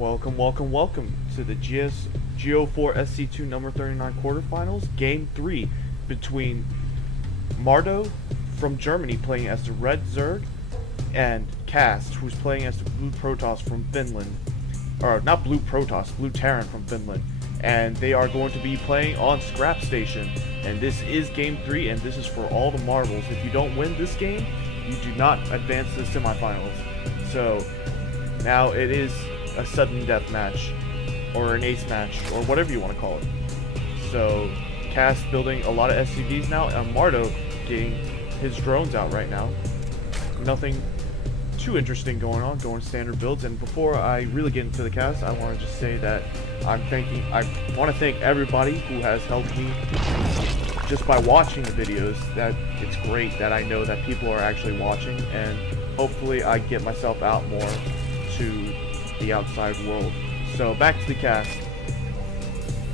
Welcome, welcome, welcome to the Go4SC2 number 39 quarterfinals, game 3 between Mardow from Germany playing as the Red Zerg and Cast, who's playing as the Blue Protoss from Finland. Or not Blue Protoss, Blue Terran from Finland. And they are going to be playing on Scrap Station. And this is game 3, and this is for all the marbles. If you don't win this game, you do not advance to the semifinals. So now it is a sudden death match, or an ace match, or whatever you want to call it. So Cass building a lot of SCVs now, and Mardow getting his drones out right now. Nothing too interesting going on, going standard builds. And before I really get into the cast, I want to just say that I want to thank everybody who has helped me just by watching the videos. That it's great that I know that people are actually watching, and hopefully I get myself out more to the outside world. So back to the cast.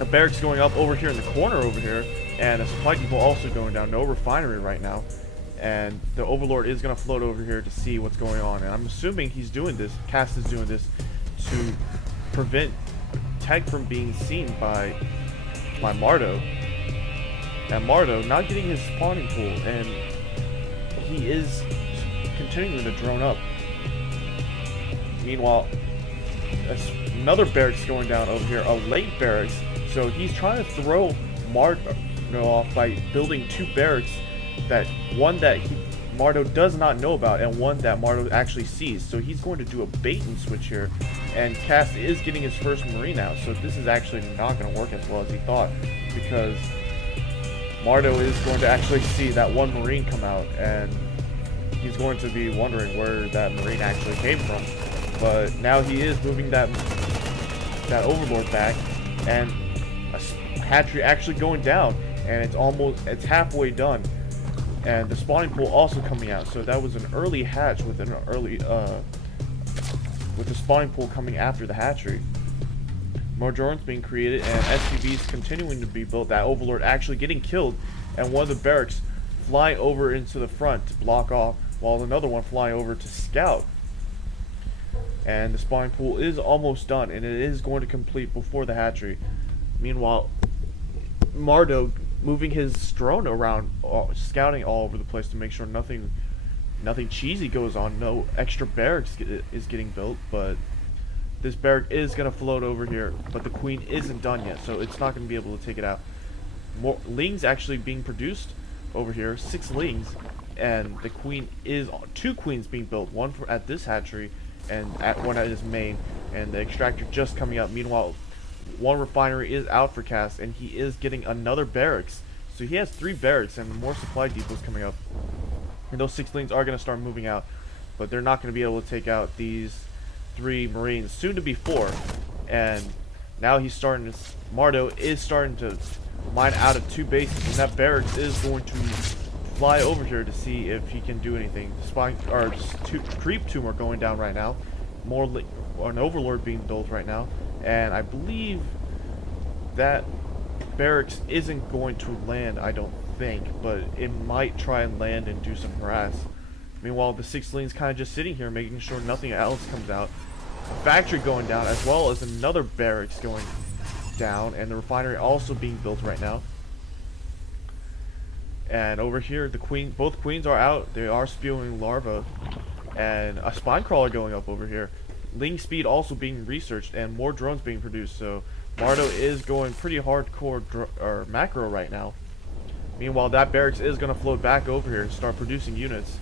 The barracks going up over here in the corner over here, and a supply depot also going down. No refinery right now, and the Overlord is going to float over here to see what's going on. And I'm assuming he's doing this, Cast is doing this to prevent Tech from being seen by Mardow. And Mardow not getting his spawning pool, and he is continuing to drone up. Meanwhile, another barracks going down over here, a late barracks. So he's trying to throw Mardow off by building two barracks, that one that Mardow does not know about and one that Mardow actually sees. So he's going to do a bait and switch here, and Cass is getting his first Marine out. So this is actually not going to work as well as he thought, because Mardow is going to actually see that one Marine come out, and he's going to be wondering where that Marine actually came from. But now he is moving that Overlord back, and a hatchery actually going down, and it's halfway done, and the spawning pool also coming out. So that was an early hatch with an early with the spawning pool coming after the hatchery. More drones being created and SCVs continuing to be built. That Overlord actually getting killed, and one of the barracks flying over into the front to block off, while another one flying over to scout. And the spawning pool is almost done, and it is going to complete before the hatchery. Meanwhile, Mardow moving his drone around, scouting all over the place to make sure nothing cheesy goes on. No extra barracks is getting built, but this barrack is going to float over here. But the queen isn't done yet, so it's not going to be able to take it out. More lings actually being produced over here, 6 lings, and the queen is 2 queens being built, one at this hatchery and one at his main, and the extractor just coming up. Meanwhile, one refinery is out for Cass, and he is getting another barracks. So he has 3 barracks and more supply depots coming up. And those 6 lings are going to start moving out, but they're not going to be able to take out these 3 Marines, soon to be 4. And now he's starting to, Mardow is starting to mine out of 2 bases, and that barracks is going to fly over here to see if he can do anything. Creep tumor going down right now. An Overlord being built right now, and I believe that barracks isn't going to land, I don't think, but it might try and land and do some harass. Meanwhile, the 6 lings kind of just sitting here making sure nothing else comes out. A factory going down, as well as another barracks going down, and the refinery also being built right now. And over here, both queens are out. They are spewing larvae, and a spine crawler going up over here. Ling speed also being researched, and more drones being produced. So Mardow is going pretty hardcore macro right now. Meanwhile, that barracks is going to float back over here and start producing units,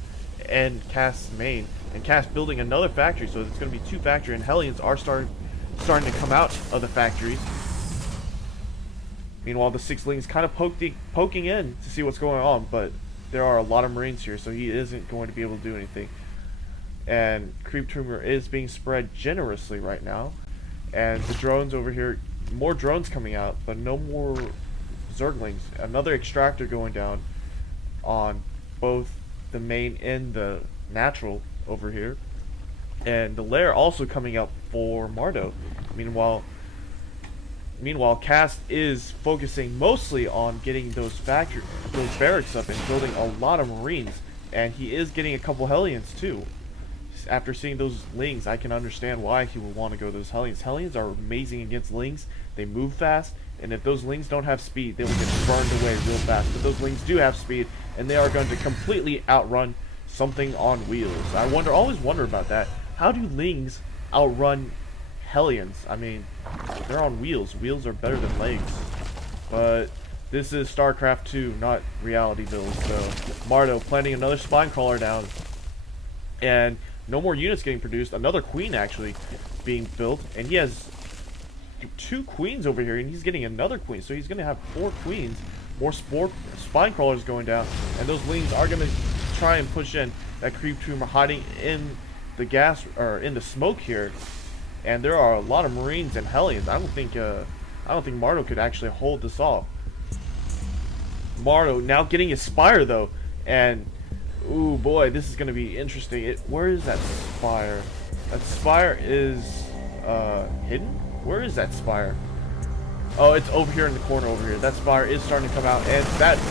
and Cass main, and Cass building another factory. So it's going to be 2 factories, and Hellions are starting to come out of the factories. Meanwhile, the 6 lings kind of poking in to see what's going on, but there are a lot of Marines here, so he isn't going to be able to do anything. And creep tumor is being spread generously right now, and the drones over here, more drones coming out, but no more Zerglings. Another extractor going down on both the main and the natural over here, and the lair also coming up for Mardow. Meanwhile, Cast is focusing mostly on getting those barracks up and building a lot of Marines, and he is getting a couple Hellions too. after seeing those Lings, I can understand why he would want to go those Hellions. Hellions are amazing against Lings. They move fast, and if those Lings don't have speed, they will get burned away real fast. But those Lings do have speed, and they are going to completely outrun something on wheels. I always wonder about that. How do Lings outrun Hellions? I mean, they're on wheels. Wheels are better than legs. But this is StarCraft 2, not reality builds. So Mardow planting another spine crawler down. And no more units getting produced. Another queen actually being built. And he has 2 queens over here, and he's getting another queen. So he's going to have 4 queens. More spine crawlers going down. And those Lings are going to try and push in. That creep tumor hiding in the gas, or in the smoke here. And there are a lot of Marines and Hellions. I don't think Mardow could actually hold this off. Mardow now getting his Spire though, and ooh boy, this is gonna be interesting. Where is that Spire? That Spire is hidden? Where is that Spire? Oh, it's over here in the corner over here. That Spire is starting to come out, and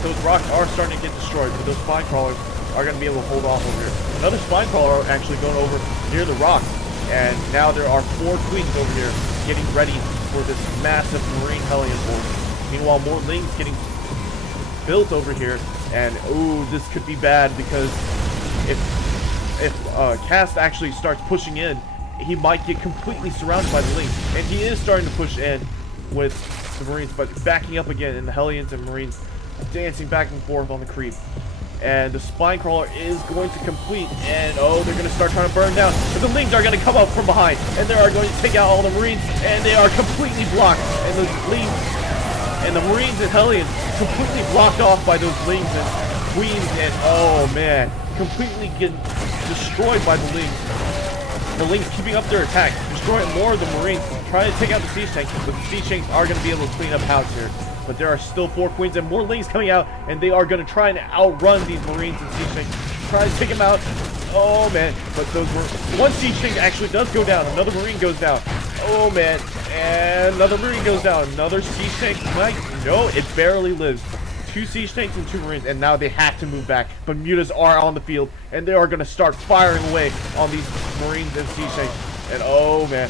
those rocks are starting to get destroyed, but those spine crawlers are gonna be able to hold off over here. Another spine crawler actually going over near the rock, and now there are 4 queens over here getting ready for this massive Marine Hellion force. Meanwhile, more Lings getting built over here, and ooh, this could be bad, because if Cast actually starts pushing in, he might get completely surrounded by the Lings, and he is starting to push in with the Marines, but backing up again, and the Hellions and Marines dancing back and forth on the creep. And the spine crawler is going to complete, and oh, they're going to start trying to burn down, but the Lings are going to come up from behind, and they are going to take out all the Marines, and they are completely blocked, and the Lings and the Marines and Hellions completely blocked off by those Lings and Queens, and oh man, completely getting destroyed by the Lings. The Lings keeping up their attack, destroying more of the Marines, trying to take out the siege tanks, but the siege tanks are going to be able to clean up house here. But there are still 4 queens and more Lings coming out, and they are going to try and outrun these Marines and siege tanks, try to take them out. Oh man, but one siege tank actually does go down, another Marine goes down. Oh man, and another Marine goes down, another siege tank no, it barely lives. 2 siege tanks and 2 Marines, and now they have to move back. But mutas are on the field, and they are going to start firing away on these Marines and siege tanks. And oh man,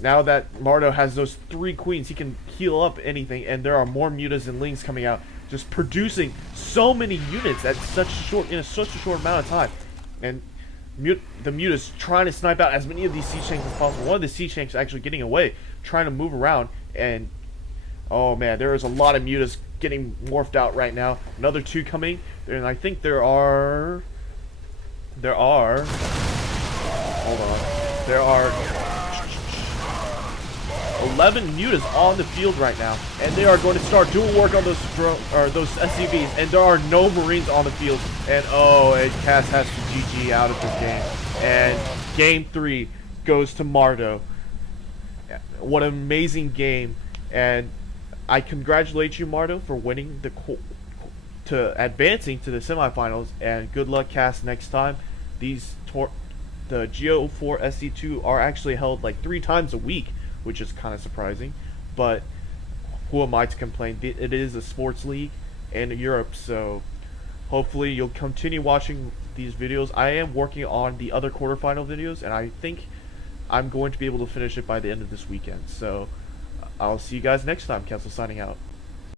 now that Mardow has those 3 queens, he can heal up anything, and there are more mutas and Lings coming out, just producing so many units at such a short amount of time. And the mutas trying to snipe out as many of these siege tanks as possible. One of the siege tanks actually getting away, trying to move around, and oh man, there is a lot of mutas getting morphed out right now. Another 2 coming, and I think there are hold on. There are 11 mutas on the field right now, and they are going to start doing work on those SCVs, and there are no Marines on the field. And oh, and Cass has to GG out of this game, and game 3 goes to Mardow. What an amazing game, and I congratulate you, Mardow, for winning advancing to the semifinals, and good luck, Cass, next time. The Go4SC2 are actually held like 3 times a week, which is kind of surprising, but who am I to complain? It is a sports league in Europe, so hopefully you'll continue watching these videos. I am working on the other quarterfinal videos, and I think I'm going to be able to finish it by the end of this weekend. So I'll see you guys next time. Kessel signing out.